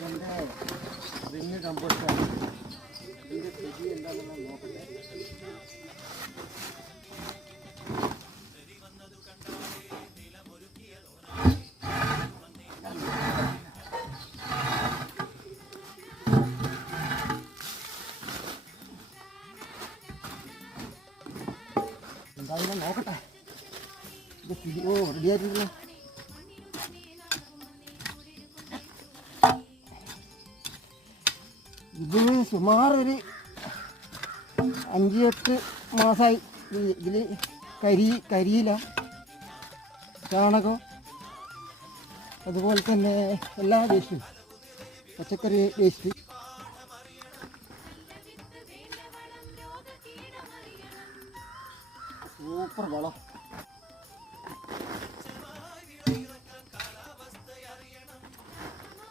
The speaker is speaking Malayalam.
ഇതെൻ്റെ റിങ് കമ്പോസ്റ്റാണ്. ഇതിൻ്റെ സ്ഥിതി എന്താണെന്ന് നോക്കട്ടെ. എന്തായാലും നോക്കട്ടെ. ഇത് സ്ഥിതി റെഡി ആയിട്ടുണ്ടല്ലോ. ഇത് സുമാർ ഒരു 5-8 മാസമായി. ഇതിൽ കരിയില, ചാണകം, അതുപോലെ തന്നെ എല്ലാ വേസ്റ്റും, പച്ചക്കറി വേസ്റ്റ്. സൂപ്പർ വളം.